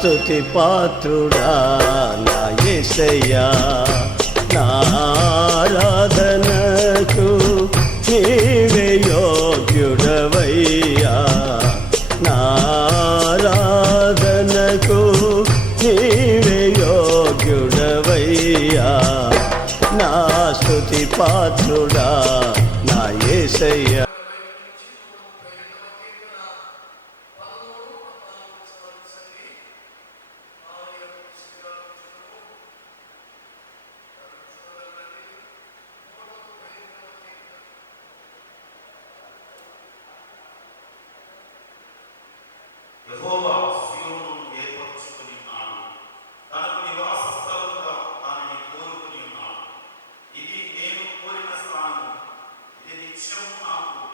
స్తుతి పాత్రుడా నా యేసయ్యా, నా ఆరాధనకు నీవే యోగ్యుడవయ్యా, నా ఆరాధనకు నీవే యోగ్యుడవయ్యా, నా స్తుతి పాత్రుడా నా యేసయ్యా. యెహోవా సీయోనును ఏర్పరచుకుని ఉన్నాడు, తనకు నివాస స్థలముగా దానిని కోరుకుని ఉన్నాడు. ఇది నేను కోరిన స్థానము, ఇది నిత్యము నాకు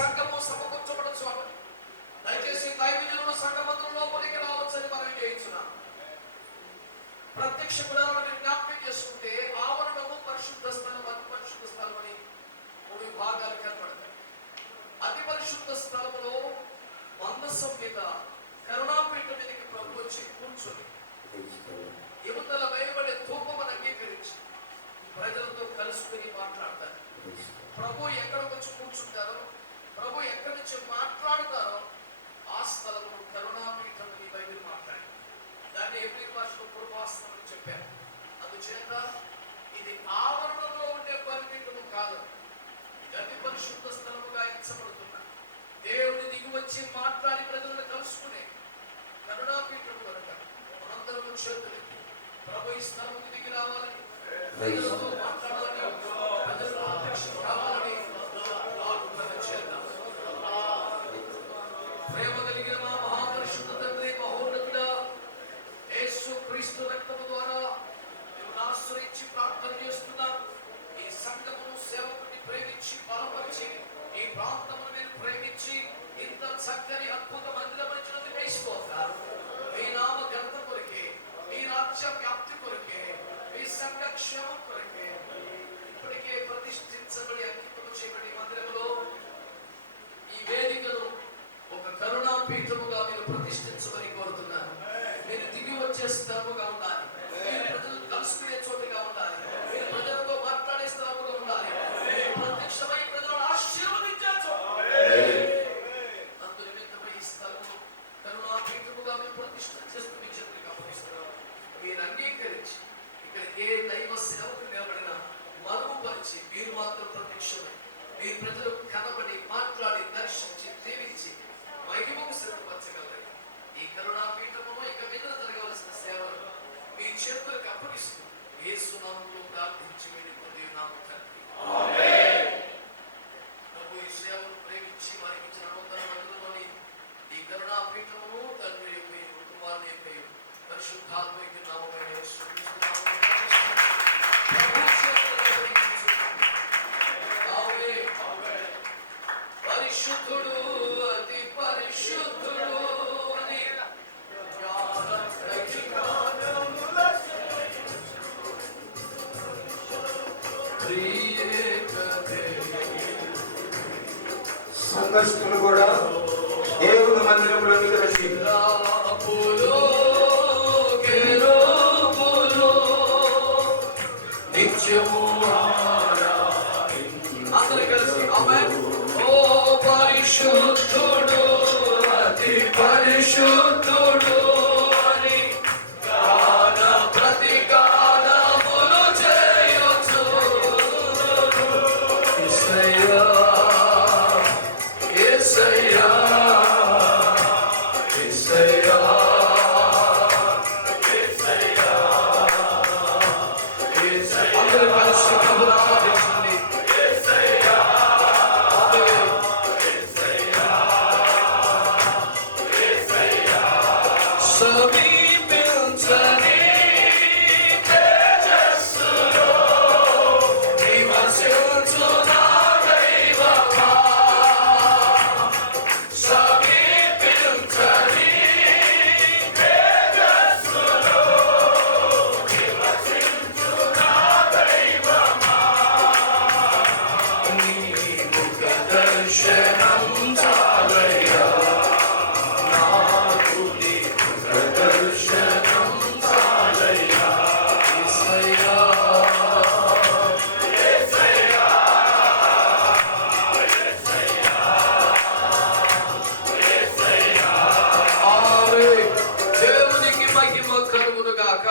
సంఘము సమకూర్చబడచ్చు అన్నది. దయచేసి దైవజనులు సంఘమందులో లోపలికి రావచ్చని మనం చేయించున్నాం. ప్రత్యక్ష గుడారాన్ని జ్ఞాపకం చేసుకుంటే ఆవరణము పరిశుద్ధ స్థలం, అతి పరిశుద్ధ స్థలం అని 3 భాగాలు కనబడతాయి. అతి పరిశుద్ధ స్థలములో మందసం మీద కరుణాపీఠం మీదకి ప్రభు వచ్చి కూర్చొని యువతల వేయబడే ధూపమును అంగీకరించి ప్రజలతో కలుసుకుని మాట్లాడతారు. ప్రభు ఎక్కడ వచ్చి కూర్చుంటారో, ప్రభు ఎక్కడి నుంచి మాట్లాడతారో ఆ స్థలము కరుణాపీఠం అని బైబిల్ మాట్లాడి దాన్ని ఎబ్రీ భాషలో పూర్వాసనం అని చెప్పారు. అందుచేత ఇది ఆవరణలో ఉండే బలిపీఠము కాదు, అతి పరిశుద్ధ స్థలముగా ఎంచబడుతున్న దేవుని దిగి వచ్చి మాట్లాడి ప్రజలను కలుసుకునే కరుణాపీఠము కనుక మనందరము చేతులెత్తి ప్రభు ఈ స్థలముకి దిగి రావాలని, ప్రజలతో మాట్లాడాలని, ప్రజలతో ప్రత్యక్షం కావాలని ప్రార్థన చేద్దాం. ప్రేమ కలిగిన మా మహాపరిశుద్ధ తండ్రి, మహోన్నతుడా, యేసు క్రీస్తు రక్తము ద్వారా మేము ఆశ్రయించి ప్రార్థన చేస్తున్నాం. ఈ సంఘమును సేవకుని ప్రేమించి బలపరిచి ఈ ప్రాంతమును మీరు ప్రేమించి ఇంత చక్కని అద్భుత మందిరం ఇచ్చినందుకు వేసిపోతారు. మీ నామ ఘనత కొరకే, మీ రాజ్య వ్యాప్తి కొరకే, మీ సంఘ క్షేమం కొరకే ఇప్పటికే ప్రతిష్ఠించబడి అంకితం చేయబడి మందిరంలో ఈ వేదికను ఒక కరుణా పీఠముగా మీరు ప్రతిష్ఠించమని కోరుతున్నాను. మీరు దిగి వచ్చే స్థలముగా ఉండాలి, మీరు ప్రజలు కలుసుకునే చోటుగా ఉండాలి, మీరు ప్రజలతో మాట్లాడే స్థలముగా ఉండాలి, మీరు ప్రత్యక్షమై ప్రజలను ఆశీర్వదించే చోటు. అందు నిమిత్తమై ఈ స్థలము కరుణా పీఠముగా మీరు ప్రతిష్ఠ చేస్తూ మీ చేతులకు అప్పగిస్తున్నాము. మీరు అంగీకరించి ఇక్కడ ఏ దైవ సేవకు నిలబడినా మరుగుపరిచి మీరు మాత్రం ప్రత్యక్షమై మీ ప్రజలు కనబడి మాట్లాడి దర్శించి దీవించి మహిమకు సిద్ధపరచగలరు. ఈ కరుణాపీఠమును ఇక మీద జరగవలసిన సేవలు మీ చేతులకు అప్పగిస్తూ యేసు నామములో ప్రార్థించి వేడుకొని నామ తండ్రి, ఆమేన్. ప్రభు ఈ సేవను ప్రేమించి వారికి ఇచ్చిన నూతన మందిరంలోని ఈ కరుణాపీఠమును తండ్రి యొక్క కుమారుని యొక్క పరిశుద్ధాత్మ యొక్క నామమైన యేసు క్రీస్తు నామములో ప్రభు చేతులకు అప్పగించుచున్నాము. ఆమేన్. పరిశుద్ధుడు, అతి పరిశుద్ధుడు అని సంఘస్థులు కూడా దేవుని మందిరంలోకి వచ్చి నిత్యము అందరూ కలిసి ఆమేన్. ఓ పరిశుద్ధుడు, అతి పరిశుద్ధుడు అని గాన ప్రతిగానములు చేయొచ్చు. యేసయ్యా, యేసయ్యా, యేసయ్యా, యేసయ్యా, యేసయ్యా. అందరూ కలిసి ప్రభువును ఆరాధించండి. యేసయ్యా, ఆమేన్. యేసయ్యా, యేసయ్యా. సమీపించని తేజస్సులో నివసించు నా దైవమా, సమీపించని తేజస్సులో నివసించు నా దైవమా, నీ ముఖ దర్శనం చాలయ్యా, నాకు నీ ముఖ దర్శనం చాలయ్యా. యేసయ్యా, యేసయ్యా, యేసయ్యా, యేసయ్యా. ఆమేన్. దేవునికి మహిమ కలుగును గాక.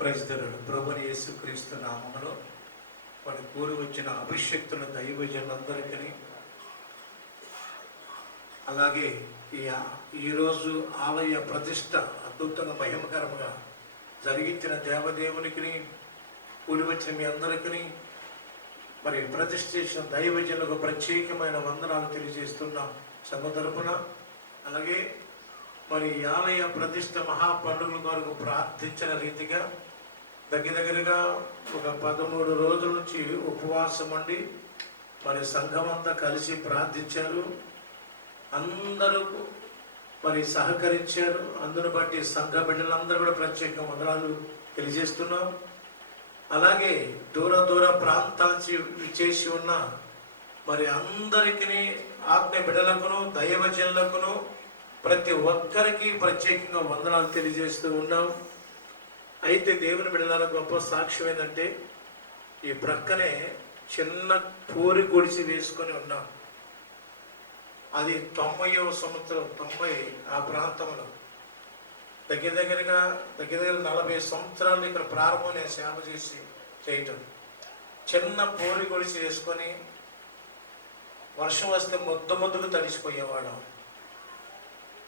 ప్రజలను ప్రభుని యేసుక్రీస్తు నామములో వాడు కూడి వచ్చిన అభిషక్తుల దైవజనులందరికీ, అలాగే ఈరోజు ఆలయ ప్రతిష్ట అద్భుతంగా మహిమకరముగా జరిగించిన దేవదేవునికి కూడి వచ్చిన మీ అందరికీ మరి ప్రతిష్ఠ చేసిన దైవజనులకు ప్రత్యేకమైన వందనాలు తెలియజేస్తున్నాం సంఘ తరపున. అలాగే మరి ఆలయ ప్రతిష్ఠ మహాపండుగల కొరకు ప్రార్థించిన రీతిగా దగ్గరగా ఒక 13 రోజుల నుంచి ఉపవాసం ఉండి మరి సంఘం అంతా కలిసి ప్రార్థించారు. అందరూ మరి సహకరించారు. అందును బట్టి సంఘ బిడ్డలందరూ కూడా ప్రత్యేక వందనాలు తెలియజేస్తున్నాం. అలాగే దూర ప్రాంతాల నుంచి విచ్చేసి ఉన్న మరి అందరికీ ఆత్మీయ బిడ్డలకును దైవజనులకును ప్రతి ఒక్కరికి ప్రత్యేకంగా వందనాలు తెలియజేస్తూ ఉన్నాం. అయితే దేవుని బిడ్డల గొప్ప సాక్ష్యం ఏంటంటే ఈ ప్రక్కనే చిన్న పూరి గుడిసి వేసుకొని ఉన్నాం. అది 90వ సంవత్సరం, 90 ఆ ప్రాంతంలో దగ్గరగా 40 సంవత్సరాలు ఇక్కడ ప్రారంభం సేవ చేయటం. చిన్న పూరి గుడిసి వేసుకొని వర్షం వస్తే ముద్దకు తడిసిపోయేవాడు.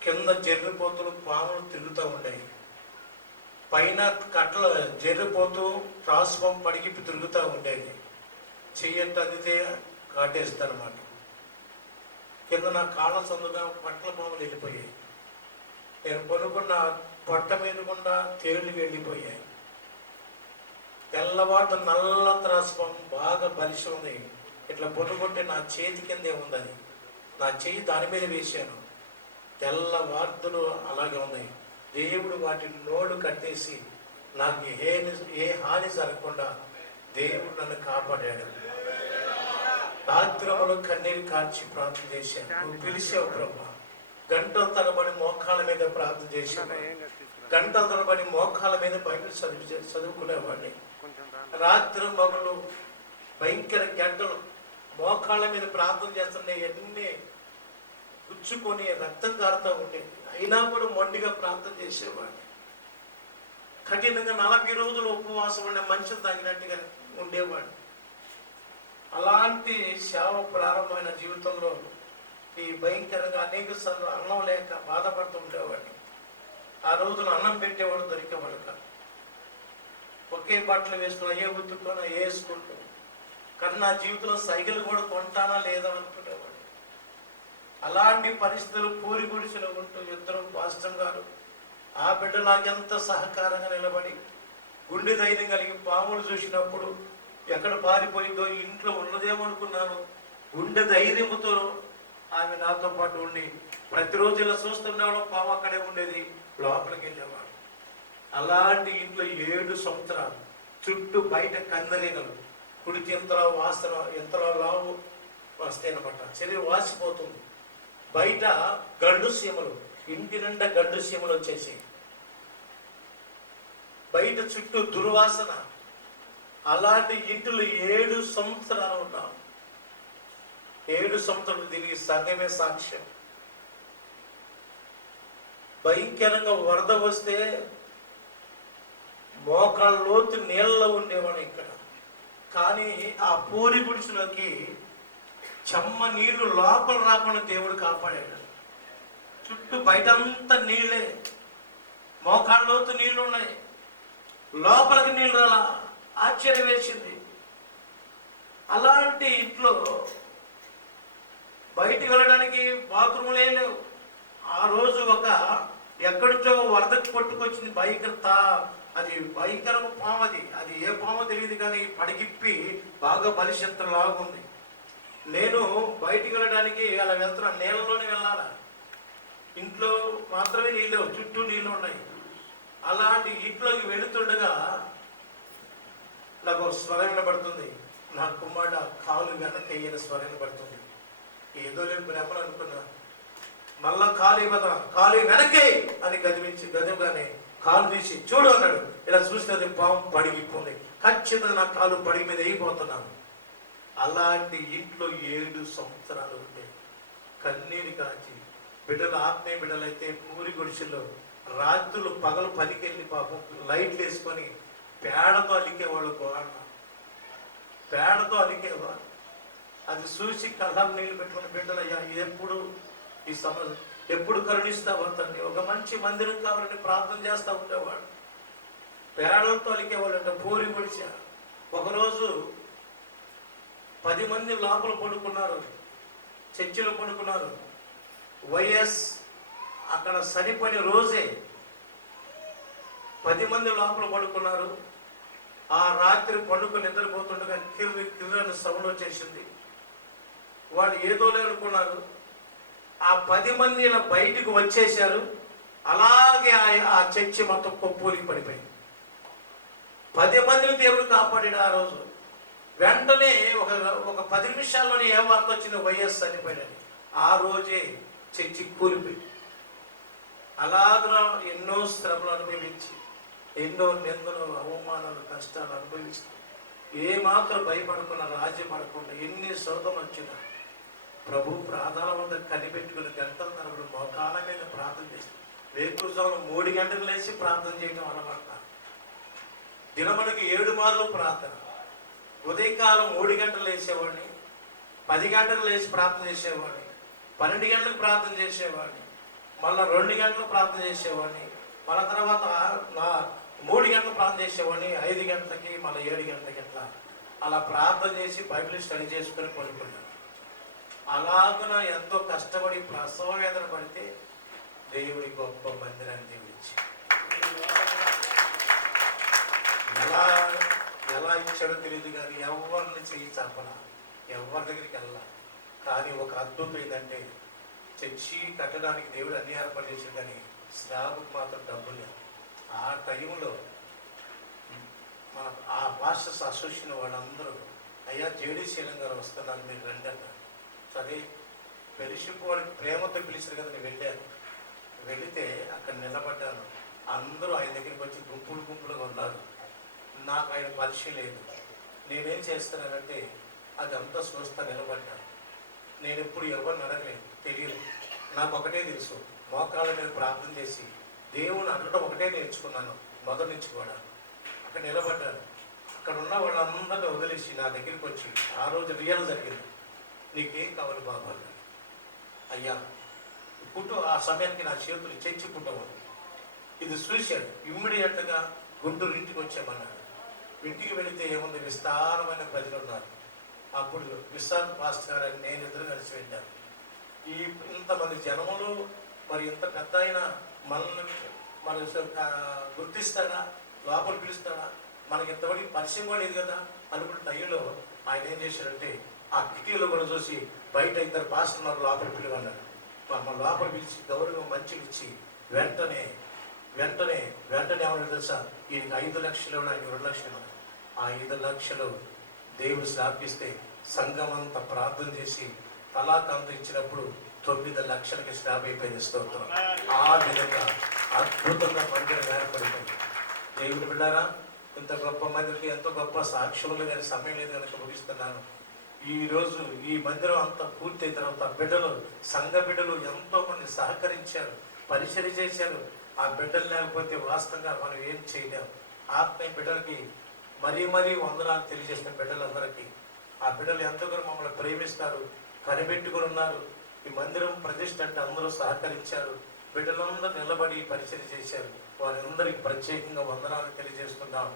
కింద జర్రిపోతులు పాములు తిరుగుతూ ఉండేవి. పైన కట్టలు జర్రిపోతూ ట్రాన్స్ఫార్మ్ పడిగిప్పి తిరుగుతూ ఉండేది. చెయ్యంటే అందితే కాటేస్తానమాట. కింద నా కాళ్ళ సందుగా పట్ల పాములు వెళ్ళిపోయాయి. నేను పనుకున్న పొట్ట మీద గుండా తేళ్లు వెళ్ళిపోయాయి. తెల్లవారు నల్ల ట్రాన్స్ఫార్మ్ బాగా బలిసి ఉంది. ఇట్లా పొనుకుంటే నా చేతి కిందే ఉందని నా చెయ్యి దాని మీద వేశాను. తెల్లవార్దులు అలాగే ఉన్నాయి. దేవుడు వాటి నోళ్ళు కట్టేసి నాకు ఏ హాని జరగకుండా దేవుడు నన్ను కాపాడాడు. రాత్రులు కన్నీరు కార్చి ప్రార్థన చేశాను. నువ్వు పిలిచావు ప్రభా. గంటల తరబడి మోకాళ్ళ మీద ప్రార్థన చేశాను. గంటల తరబడి మోకాళ్ళ మీద బైబిల్ చదువుకునేవాడిని. రాత్రి మగలు భయంకర గంటలు మోకాళ్ళ మీద ప్రార్థన చేస్తుండే ఎన్ని గుచ్చుకొని రక్తం కారుతూ ఉండేది. అయినా కూడా మొండిగా ప్రార్థన చేసేవాడిని. కఠినంగా 40 రోజులు ఉపవాసం ఉండే మనుషులు తగినట్టుగా ఉండేవాడిని. అలాంటి సేవ ప్రారంభమైన జీవితంలో ఈ భయంకరంగా అనేక సార్లు అన్నం లేక బాధపడుతూ ఉండేవాడిని. ఆ రోజులు అన్నం పెట్టేవాడు దొరికేవాడు కాదు. ఒకే బట్టలు వేసుకుని అయ్యే ఉతుక్కొని వేసుకుంటూ కానీ నా జీవితంలో సైకిల్ కూడా కొంటానా లేదా అనుకునేవాడు. అలాంటి పరిస్థితులు పూరి గుడిసెలో ఉంటూ ఇద్దరు పాస్టర్ గారు ఆ బిడ్డలాగెంత సహకారంగా నిలబడి గుండె ధైర్యం కలిగి పాములు చూసినప్పుడు ఎక్కడ పారిపోయిందో ఇంట్లో ఉన్నదేమనుకున్నాను. గుండె ధైర్యంతో ఆమె నాతో పాటు ఉండి ప్రతిరోజు ఇలా చూస్తుండేవాడు. పాము అక్కడే ఉండేది. లోపలికి వెళ్ళేవాడు. అలాంటి ఇంట్లో 7 సంవత్సరాలు చుట్టూ బయట కందరీగలు కుడికి ఎంతలో వాసన ఎంతలో లావు వస్తాయి అనమాట. శరీరం వాసిపోతుంది. బయట గండు సీమలు, ఇంటి నిండా గండు సీమలు వచ్చేసి బయట చుట్టూ దుర్వాసన. అలాంటి ఇంటిలో 7 సంవత్సరాలు ఉన్నాం. 7 సంవత్సరాలు దీనికి సంఘమే సాక్ష్యం. భయంకరంగా వరద వస్తే మోకాళ్ళ లోతు నీళ్ళలో ఉండేవాడు ఇక్కడ. కానీ ఆ పూరి గుడిసెలోకి చెమ్మ నీళ్లు లోపల రాకుండా దేవుడు కాపాడాడు. చుట్టూ బయటంతా నీళ్ళే, మోకాళ్ళ లోతు నీళ్లు ఉన్నాయి, లోపలికి నీళ్ళు రాలా. ఆశ్చర్యం వేసింది. అలాంటి ఇంట్లో బయటికి వెళ్ళడానికి బాత్రూమ్లే లేవు. ఆ రోజు ఒక ఎక్కడిచో వరదకు కొట్టుకొచ్చింది అది భయంకరమైన పాము. అది ఏ పామో తెలియదు కానీ పడిగిప్పి బాగా బలిషంతలాగుంది. నేను బయటికి వెళ్ళడానికి అలా వెళ్తున్నా. నీళ్ళలోనే వెళ్ళాలా. ఇంట్లో మాత్రమే నీళ్ళు, చుట్టూ నీళ్ళు ఉన్నాయి. అలాంటి ఇంట్లోకి వెళుతుండగా నాకు స్వరం వినబడుతుంది. నా కుమారుడు కాలు వెనక అయ్యిన స్వరం వినబడుతుంది. ఏదో లేదు బ్రహ్మను అనుకున్నా. మళ్ళా కాలు వెనకే అని గదిగానే కాలు తీసి చూడు అన్నాడు. ఇలా చూస్తే పాము పడిగిపోయింది. ఖచ్చితంగా నా కాలు పడిగి మీద అయిపోతున్నాను. అలాంటి ఇంట్లో 7 సంవత్సరాలు ఉంటే కన్నీరు కాచి బిడ్డలు ఆత్మీయ బిడ్డలైతే పూరి గుడిసెల్లో రాత్రులు పగలు పనికి వెళ్ళి పాపం లైట్లు వేసుకొని పేడతో అలికేవాళ్ళు. పేడతో అలికేవాళ్ళు. అది చూసి కళ్ళం నీళ్ళు పెట్టుకుని బిడ్డలయ్యా ఎప్పుడు ఈ సమస్య ఎప్పుడు కరుణిస్తావా తండ్రి, ఒక మంచి మందిరం కావాలని ప్రార్థన చేస్తూ ఉండేవాడు. పేడలతో అలికేవాళ్ళు అంటే పూరి గుడిసె. ఒకరోజు 10 మంది లోపల పడుకున్నారు, చర్చిలో పడుకున్నారు. వైఎస్ అక్కడ చనిపోయిన రోజే 10 మంది లోపల పడుకున్నారు. ఆ రాత్రి పండుగ నిద్రపోతుండగా కిర్రని సౌండ్ వచ్చేసింది. వాళ్ళు ఏదోలే అనుకున్నారు. ఆ 10 మంది ఇలా బయటకు వచ్చేశారు. అలాగే ఆ చర్చి మొత్తం కొప్పూలికి పడిపోయింది. 10 మందిని దేవుడు కాపాడాడు ఆ రోజు. వెంటనే ఒక 10 నిమిషాల్లోనే ఏ వార్త వచ్చింది, వైఎస్ చనిపోయాడని. ఆ రోజే చర్చి కూలిపోయింది. అలాగా ఎన్నో శ్రమలు అనుభవించి, ఎన్నో నిందలు, అవమానాలు, కష్టాలు అనుభవిస్తూ ఏమాత్రం భయపడకుండా, రాజ్యపడకుండా, ఎన్ని శోధనలు వచ్చినా ప్రభు ప్రార్థన వద్ద కనిపెట్టుకుని గంటల తరబడి మోకాళ్ళ మీద ప్రార్థన చేసి, వేకువజామున 3 గంటలు లేచి ప్రార్థన చేయడం అలవాటు. దినమునికి 7 మార్లు ప్రార్థన. ఉదయకాలం 3 గంటలు లేచేవాడిని, 10 గంటలు లేచి ప్రార్థన చేసేవాడిని, 12 గంటలకు ప్రార్థన చేసేవాడిని, మళ్ళీ 2 గంటలు ప్రార్థన చేసేవాడిని, మళ్ళీ తర్వాత 3 గంటలు ప్రార్థన చేసేవాడిని, 5 గంటలకి, మళ్ళీ 7 గంటలకి. అలా ప్రార్థన చేసి బైబిల్ స్టడీ చేసుకుని పడుకున్నాను. అలాగున ఎంతో కష్టపడి ప్రసవ వేదన పడితే దేవుడి గొప్ప మందిరాన్ని దేవుడిచ్చి ఎలా ఇచ్చాడో తెలియదు కానీ ఎవరిని చెయ్యి చంపలా, ఎవరి దగ్గరికి వెళ్ళా. కానీ ఒక అద్భుతం ఏంటంటే, చర్చి కట్టడానికి దేవుడు అన్ని ఏర్పాటు చేశాడు, కానీ స్లాబ్కి మాత్రం డబ్బులు లేవు. ఆ టైంలో ఆ పాస్టర్స్ అసోసియేషన్ వాళ్ళందరూ, అయ్యా జేడీశీలం గారు వస్తున్నారు, మీరు రండి అన్నారు. సరే, ఫెలోషిప్ వాడికి ప్రేమతో పిలిచారు కదా, నేను వెళ్ళాను. వెళితే అక్కడ నిలబడ్డాను. అందరూ ఆయన దగ్గరికి వచ్చి గుంపులుగా ఉన్నారు. నాకు ఆయన పరిచయం లేదు. నేనేం చేస్తున్నానంటే అదంతా చూస్తా నిలబడ్డాను. నేను ఎప్పుడు ఎవరిని అడగలేదు, తెలియదు. నాకు ఒకటే తెలుసు, మోకాళ్ళ మీద ప్రార్థన చేసి దేవుని అడగడం ఒకటే నేర్చుకున్నాను, మొదటి నుంచి కూడా. అక్కడ నిలబడ్డాను. అక్కడ ఉన్న వాళ్ళందరినీ వదిలేసి నా దగ్గరికి వచ్చి, ఆ రోజు రియల్ జరిగింది, నీకేం కావాలి బాబా? అయ్యా ఆ సమయానికి నా చేతులు చర్చి పుట్టవాలి, ఇది చూశాడు. ఇమ్మీడియట్గా గుంటూరు ఇంటికి వచ్చామన్నాడు. ఇంటికి వెళితే ఏముంది, విస్తారమైన ప్రజలు ఉన్నారు. అప్పుడు విశాల్ పాస్టర్ గారు నేను ఇద్దరు కలిసి వెళ్ళాను. ఇంతమంది జనములు, మరి ఇంత పెద్ద ఆయన మన గుర్తిస్తాడా, లోపల పిలుస్తాడా, మనకి ఇంతవరకు పరిచయం కూడా లేదు కదా అనుకున్న టైంలో ఆయన ఏం చేశాడంటే, ఆ కిటికీలో కూడా చూసి బయట 2 పాస్టర్ నాకు లోపల పిలువన్నాడు. మన లోపల పిలిచి గౌరవం మంచిగా ఇచ్చి వెంటనే ఏమన్నా తెలుసా, ఈయనకి 5 లక్షలు, ఆయన 2 లక్షలు. ఆ 5 లక్షలు దేవుడు స్థాపిస్తే సంఘం అంతా ప్రార్థన చేసి తలాకంత ఇచ్చినప్పుడు 9 లక్షలకి స్లాబ్ అయిపోయింది. స్తోత్రం. ఆ విధంగా అద్భుతంగా మందిరం ఏర్పడిపోయింది. దేవుడు బిడ్డారా, ఇంత గొప్ప మందిరికి ఎంతో గొప్ప సాక్ష్యములు కానీ సమయం లేదు కనుక ముగిస్తున్నాను. ఈ రోజు ఈ మందిరం అంతా పూర్తయిన తర్వాత బిడ్డలు, సంఘ బిడ్డలు ఎంతో మంది సహకరించారు, పరిచయం చేశారు. ఆ బిడ్డలు లేకపోతే వాస్తవంగా మనం ఏం చేయలేము. ఆత్మీయ బిడ్డలకి మరీ వందనాలు తెలియజేసిన బిడ్డలందరికీ, ఆ బిడ్డలు ఎంతగానో మమ్మల్ని ప్రేమిస్తారు, కనిపెట్టుకుని ఉన్నారు. ఈ మందిరం ప్రతిష్ఠ అంటే అందరూ సహకరించారు. బిడ్డలందరూ నిలబడి పరిచయం చేశారు. వారందరికీ ప్రత్యేకంగా వందనాలు తెలియజేస్తున్నాం.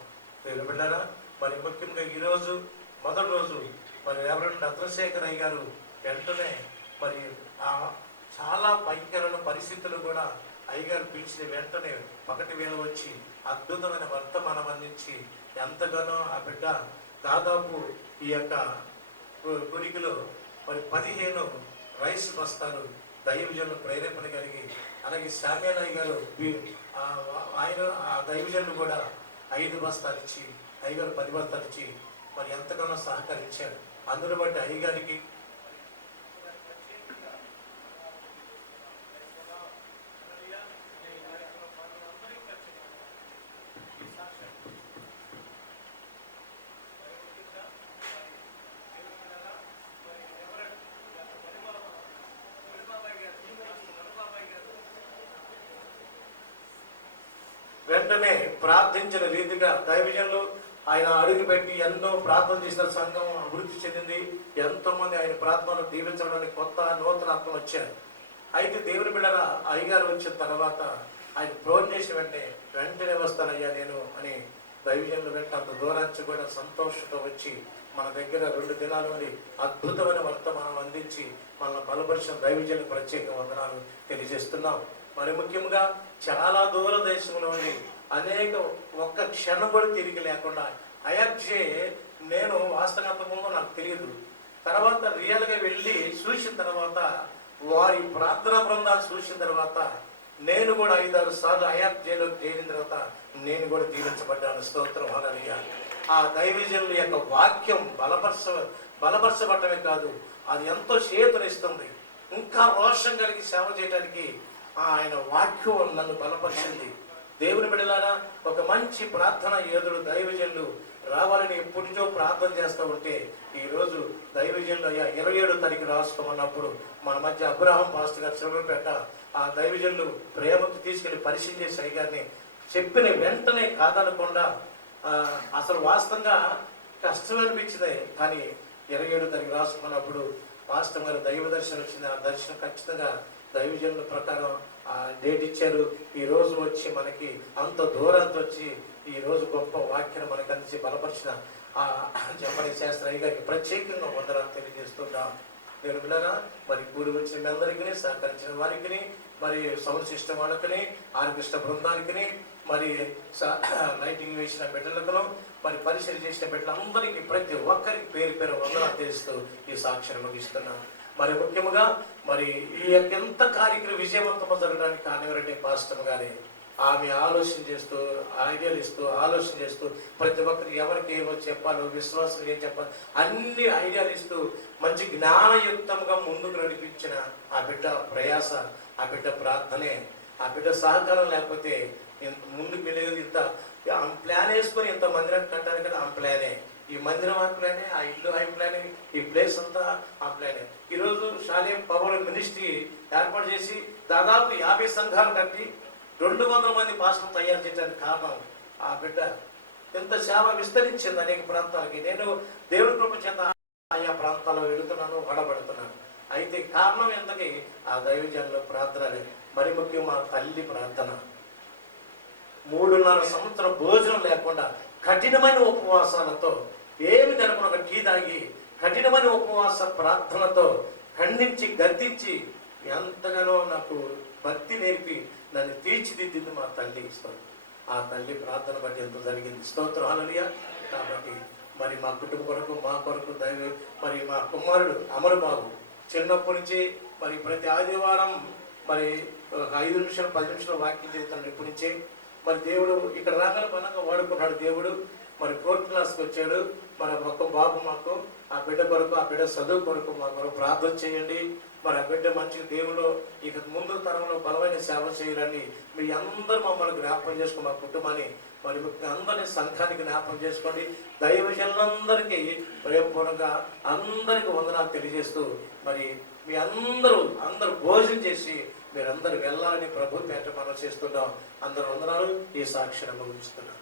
బిడ్డరా, మరి ముఖ్యంగా ఈరోజు మొదటి రోజు మరి రెవరెండ్ చంద్రశేఖర్ అయ్య గారు వెంటనే మరి చాలా భయంకరమైన పరిస్థితులు కూడా అయ్యగారు పిలిచిన వెంటనే 1 వేళ వచ్చి అద్భుతమైన వర్తమానం అందించి ఎంతగానో ఆ బిడ్డ దాదాపు ఈ యొక్క గుడికిలో మరి 15 రైస్ బస్తాలు దైవజనులు ప్రేరేపణ కలిగి, అలాగే శామ్యాలయ్య గారు ఆయన ఆ దైవజనులు కూడా 5 బస్తాలు ఇచ్చి, అయ్యగారు 10 బస్తాలు ఇచ్చి మరి ఎంతగానో సహకరించారు. అందులో బట్టి అయ్యగారికి వెంటనే ప్రార్థించిన రీతిగా దైవజనులు ఆయన అడుగు పెట్టి ఎన్నో ప్రార్థన చేసిన సంఘం అభివృద్ధి చెందింది. ఎంతో మంది ఆయన ప్రార్థనలు దీవించడానికి కొత్త నూతన ఆత్మ వచ్చారు. అయితే దేవుని బిడ్డరా, అయ్యగారు వచ్చిన తర్వాత ఆయన ఫోన్ చేసిన వెంటనే వస్తానయ్యా నేను అని దైవజనులు వెంట అంత దూరానికి కూడా సంతోషంతో వచ్చి మన దగ్గర 2 దినాల నుండి అద్భుతమైన వర్తమానం అందించి మన బలపరిచిన దైవజనులకు ప్రత్యేక వందనాలు తెలియజేస్తున్నాం. మరి ముఖ్యంగా చాలా దూర దేశంలో నుండి అనేక ఒక్క క్షణం కూడా తిరిగి లేకుండా అయాక్షే నేను వాస్తవంగా ముందు నాకు తెలియదు, తర్వాత రియల్గా వెళ్ళి చూసిన తర్వాత వారి ప్రార్థనా బృందాలు చూసిన తర్వాత నేను కూడా 5-6 సార్లు అయాక్షేలోకి చేరిన తర్వాత నేను కూడా దీవించబడ్డాను. స్తోత్రం హల్లెలూయా. ఆ దైవజనుల యొక్క వాక్యం బలపరచబడటమే కాదు, అది ఎంతో చేతునిస్తుంది. ఇంకా రోషం కలిగి సేవ చేయడానికి ఆయన వాక్యం నన్ను బలపరిచింది. దేవుని బిడ్డలారా, ఒక మంచి ప్రార్థన యోధుడు దైవజనులు రావాలని ఎప్పటికో ప్రార్థన చేస్తూ ఉంటే ఈరోజు దైవజనులు 27వ తారీఖు రాసుకోమన్నప్పుడు మన మధ్య అబ్రహాం పాస్టర్ గారు చివరిపేట ఆ దైవజనులు ప్రేమకు తీసుకెళ్లి పరిశీలన చేసి అయ్యారిని చెప్పిన వెంటనే కాదనకుండా అసలు వాస్తవంగా కష్టం అనిపించింది. కానీ 27వ తారీఖు రాసుకున్నప్పుడు పాస్టర్ గారు దైవ దర్శనం వచ్చింది. ఆ దర్శనం ఖచ్చితంగా దైవజనుల ప్రకారం ఆ డేట్ ఇచ్చారు. ఈ రోజు వచ్చి మనకి అంత దూరానికి వచ్చి ఈ రోజు గొప్ప వాక్యం మనకు అందించి బలపరిచిన ఆ జపని శాస్త్రయ్య గారికి ప్రత్యేకంగా వందనాలు తెలియజేస్తున్నాం. నేను పిల్లరా, మరి కూడి వచ్చిన మీ అందరికీ, సహకరించిన వారికి, మరి సౌండ్ సిస్టమ్ వాళ్ళకి, ఆర్కెస్ట్రా బృందానికి, మరి లైటింగ్ వేసిన బిడ్డలకు, మరి పరిశీలన చేసిన బిడ్డలందరికీ ప్రతి ఒక్కరికి పేరు పేరు వందనాలు తెలుస్తూ ఈ సాక్ష్యం ముగిస్తున్నాను. మరి ముఖ్యంగా మరి ఈ యొక్క ఎంత కార్యక్రమం విజయవంతంగా జరగడానికి కానివారంటే పాస్టర్ గారే. ఆమె ఆలోచన చేస్తూ, ఐడియాలు ఇస్తూ, ఆలోచన చేస్తూ ప్రతి ఒక్కరికి ఎవరికి ఏమో చెప్పాలో, విశ్వాసం ఏం చెప్పాలి అన్ని ఐడియాలు ఇస్తూ మంచి జ్ఞానయుక్తంగా ముందుకు నడిపించిన ఆ బిడ్డ ప్రయాస, ఆ బిడ్డ ప్రార్థనే, ఆ బిడ్డ సహకారం లేకపోతే ముందుకు వెళ్ళేది. ఇంత ప్లాన్ వేసుకొని ఇంత మందిరం కట్టాలి కదా, ఆ ప్లానే. ఈ మందిరం ఆ ప్లానే, ఆ ఇల్లు ఆ ప్లానే, ఈ ప్లేస్ అంతా ఆ ప్లానే. ఈరోజు షాలేం పవర్ మినిస్ట్రీ ఏర్పాటు చేసి దాదాపు 50 సంఘాలు కట్టి 200 మంది పాస్టర్లు తయారు చేయడానికి కారణం ఆ బిడ్డ. ఎంత సేవ విస్తరించింది అనేక ప్రాంతాలకి. నేను దేవుని కృప చేత ఆయా ప్రాంతాల్లో వెళుతున్నాను, వాడబడుతున్నాను. అయితే కారణం ఎంతకి ఆ దైవజనుల ప్రార్థనలే. మరి ముఖ్యం మా తల్లి ప్రార్థన. 3.5 సంవత్సరం భోజనం లేకుండా కఠినమైన ఉపవాసాలతో, ఏమి జరగకుండా టీ తాగి కఠినమైన ఉపవాస ప్రార్థనతో ఖండించి గద్దించి ఎంతగానో నాకు భక్తి నేర్పి నన్ను తీర్చిదిద్దింది మా తల్లి. ఆ తల్లి ప్రార్థన బట్టి ఎంత జరిగింది. స్తోత్రం హల్లెలూయా. కాబట్టి మరి మా కుటుంబం కొరకు, మా కొరకు మరి మా కుమారుడు అమరబాబు చిన్నప్పటి నుంచి మరి ప్రతి ఆదివారం మరి 5 నిమిషాలు 10 నిమిషాలు వాక్యం చెబుతాను ఇప్పటి నుంచే. మరి దేవుడు ఇక్కడ రాగానే పనంగా వాడుకున్నాడు. దేవుడు మరి 4th క్లాస్కి వచ్చాడు. మరి ఒక్క బాబు మాకు, ఆ బిడ్డ కొరకు, ఆ బిడ్డ చదువు కొరకు మా కొరకు ప్రార్థన చేయండి. మరి ఆ బిడ్డ మంచిగా దేవుడు ఇక ముందు తరంలో బలమైన సేవ చేయాలని మీ అందరూ మమ్మల్ని జ్ఞాపకం చేసుకోండి. మా కుటుంబాన్ని మరి అందరినీ సంఘానికి జ్ఞాపకం చేసుకోండి. దైవజనులందరికీ ప్రేమపూర్వకంగా అందరికీ వందనాలు తెలియజేస్తూ మరి మీ అందరూ భోజనం చేసి మీరందరూ వెళ్ళాలని ప్రభు పేట మనం చేస్తున్నాం. అందరూ వందనాలు. ఈ సాక్షిని ముగిస్తున్నాం.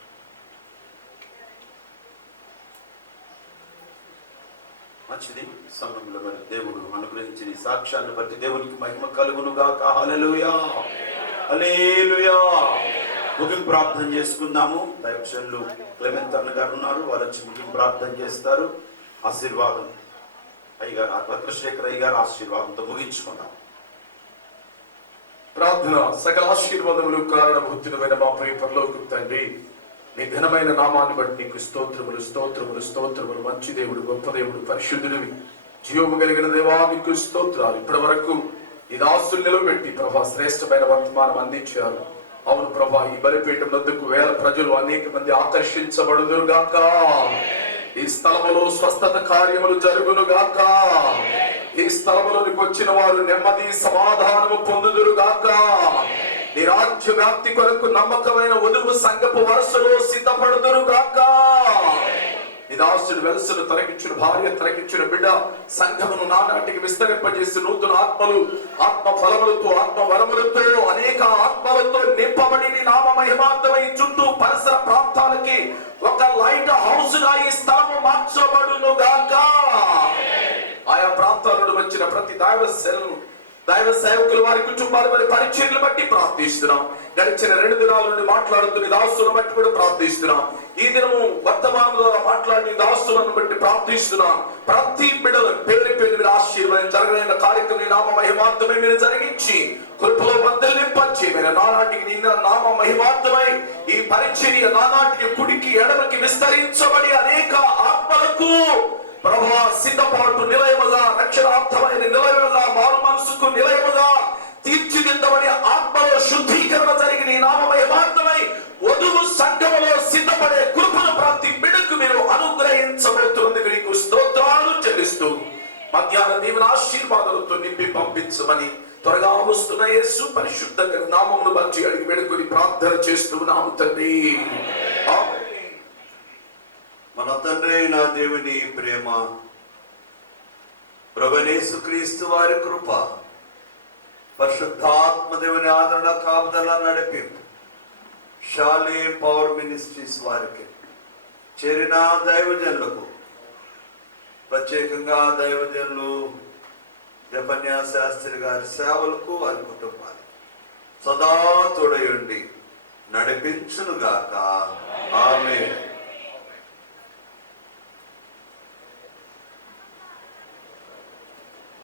మంచిది. సమయంలో మరి దేవుడు అనుగ్రహించిన ఈ సాక్ష్యాన్ని బట్టి దేవునికి మహిమ కలుగునుగాక. హల్లెలూయా, హల్లెలూయా. ముగింపు ప్రార్థన చేసుకుందాము. దైవజనులు క్లెమెంట్ అన్న గారు ఉన్నారు, వారు వచ్చి ముగింపు ప్రార్థన చేస్తారు. ఆశీర్వాదం అయ్యగారు, భద్రశేఖర్ అయ్యగారు ఆశీర్వాదంతో ముగించుకుందాం. ప్రార్థన. సకల ఆశీర్వాదములు కారణభూతులమైన మా ప్రియ పరలోకపు తండ్రి, నీ ఘనమైన నామాన్ని బట్టి నీకు స్తోత్రములు, స్తోత్రములు, స్తోత్రములు. మంచి దేవుడు, గొప్ప దేవుడు, పరిశుద్ధుడివి, జీవము కలిగిన దేవా నీకు స్తోత్రాలు. ఇప్పటి వరకు ఈ దాసులు నిలబెట్టి ప్రభా శ్రేష్టమైన వర్తమానం అందించారు. అవును ప్రభా, ఈ బలిపీఠం వద్దకు వేల ప్రజలు అనేక మంది ఆకర్షించబడుదురుగాక. ఈ స్థలములో స్వస్థత కార్యములు జరుగునుగాక. ఈ స్థలములోనికి వచ్చిన వారు నెమ్మది సమాధానము పొందుదురుగాక. నీ రాజ్య వ్యాప్తి కొరకు నమ్మకమైన వధువు సంఘపు వరుసలో సిద్ధపడుదురుగాక. నీ దాసుడు వెలసను తొలగించిన భార్య, తొలగించిన బిడ్డ సంఘమును నానాటికి విస్తరింపజేసి నూతన ఆత్మలు, ఆత్మ ఫలములతో, ఆత్మ వరములతో, అనేక ఆత్మలతో నింపబడి నీ నామ మహిమార్థమై చుట్టూ పరిసర ప్రాంతాలకి ఒక లైట్ హౌస్ గా ఈ స్థలము మార్చబడును గాక. ఆయా ప్రాంతాల నుండి వచ్చిన ప్రతి దైవ సేవకులు వారి కుటుంబాలు వారి పరిచర్యలు బట్టి ప్రార్థిస్తున్నాం. గడిచిన 2 దినాల నుండి మాట్లాడుతున్న దాసులను బట్టి కూడా ప్రార్థిస్తున్నాం. ఈ దినము వర్తమానం ద్వారా మాట్లాడిన దాసులను బట్టి ప్రార్థిస్తున్నాం. ప్రతి బిడ్డలు పేరు పేరు మీరు ఆశీర్వాదం జరగలేని కార్యక్రమం నామ మహిమార్థమై మీరు జరిగించి కృపలో వర్ధలింపచ్చి మీరు నానాటికి నిన్న నామ మహిమార్థమై ఈ పరిచర్య నానాటికి కుడికి ఎడమకి విస్తరించబడి అనేక ఆత్మలకు ప్రభా సిద్ధపాటు నిలయముగా, రక్షణార్థమైన నిలయముగా, మారు మనసుకు నిలయముగా తీర్చిదిద్దమని ఆత్మలో శుద్ధీకరణ జరిగిన ఈ నామ మహిమార్థమై వధువు సంఘములో సిద్ధపడే కృపను ప్రతి బిడ్డకు మీరు అనుగ్రహించబోతున్నందుకు మీకు స్తోత్రాలు చెల్లిస్తూ మధ్యాహ్న దీవెన ఆశీర్వాదాలతో నింపి పంపించమని త్వరగా వస్తున్న యేసు పరిశుద్ధ నామమును బట్టి అడిగి వేడుకొని ప్రార్థన చేస్తున్నాము తండ్రి. ఆమేన్. మన తండ్రి అయిన దేవుని ప్రేమ, ప్రభువైన యేసుక్రీస్తు వారి కృప, పరిశుద్ధాత్మ దేవుని ఆదరణ, కాపుదల, నడిపింపు షాలే పవర్ మినిస్ట్రీస్ వారికి చేరిన దైవజనులకు, ప్రత్యేకంగా దైవజనులు జపన్యా శాస్త్రి గారి సేవలకు, వారి కుటుంబాలు సదా తోడయుండి నడిపించునుగాక. ఆమేన్.